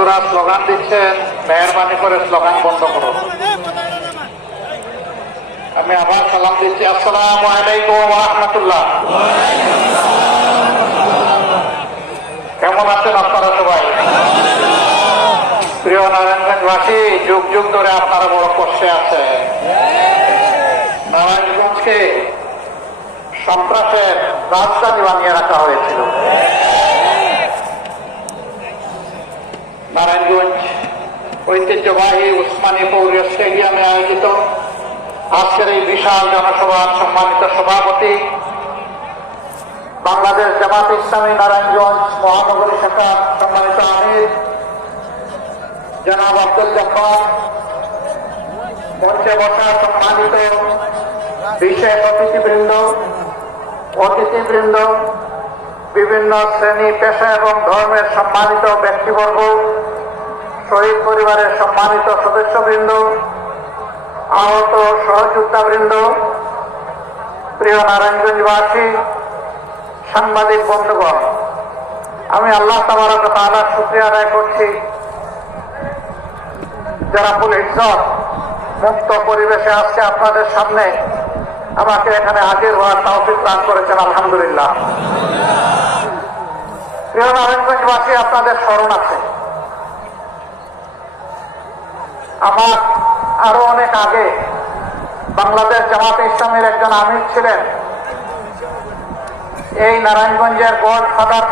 বন্ধুরা স্লোগান দিচ্ছেন, মেহরবানি করে স্লোগান বন্ধ করুন। আমি আবার সালাম দিচ্ছি। আসসালামু আলাইকুম ওয়া রাহমাতুল্লাহ। কেমন আছেন আপনারা সবাই? প্রিয় নারায়ণগঞ্জবাসী, যুগ যুগ ধরে আপনারা বড় কষ্টে আছেন। নারায়ণগঞ্জকে সন্ত্রাসের রাজধানী বানিয়ে রাখা হয়েছিল। নারায়ণগঞ্জ ঐতিহ্যবাহী উসমানী পৌর স্টেডিয়ামে আয়োজিত আজকের এই বিশাল জনসভার সম্মানিত সভাপতি, বাংলাদেশ জামাত ইসলামী নারায়ণগঞ্জ মহানগরী শাখার সম্মানিত আমির জনাব আব্দুল জব্বার, মঞ্চে বসা সম্মানিত বিশেষ অতিথিবৃন্দ, বিভিন্ন শ্রেণী পেশা এবং ধর্মের সম্মানিত ব্যক্তিবর্গ, শহীদ পরিবারের সম্মানিত সদস্যবৃন্দ, আহত সহযোদ্ধাবৃন্দ, প্রিয় নারায়ণগঞ্জবাসী, সাংবাদিক বন্ধুগণ, আমি আল্লাহ তাবারক ওয়া তাআলার শুকরিয়া আদায় করছি যারা ফুল ইজ্জত মুক্ত পরিবেশে আজকে আপনাদের সামনে আমাকে এখানে হাজির হওয়ার তৌফিক দান করেছেন। আলহামদুলিল্লাহ। প্রিয় নারায়ণগঞ্জবাসী, আপনাদের স্মরণ আছে আমার আরো অনেক আগে বাংলাদেশ জামাত ইসলামের একজন আমির ছিলেন। এই নারায়ণগঞ্জের গডফাদার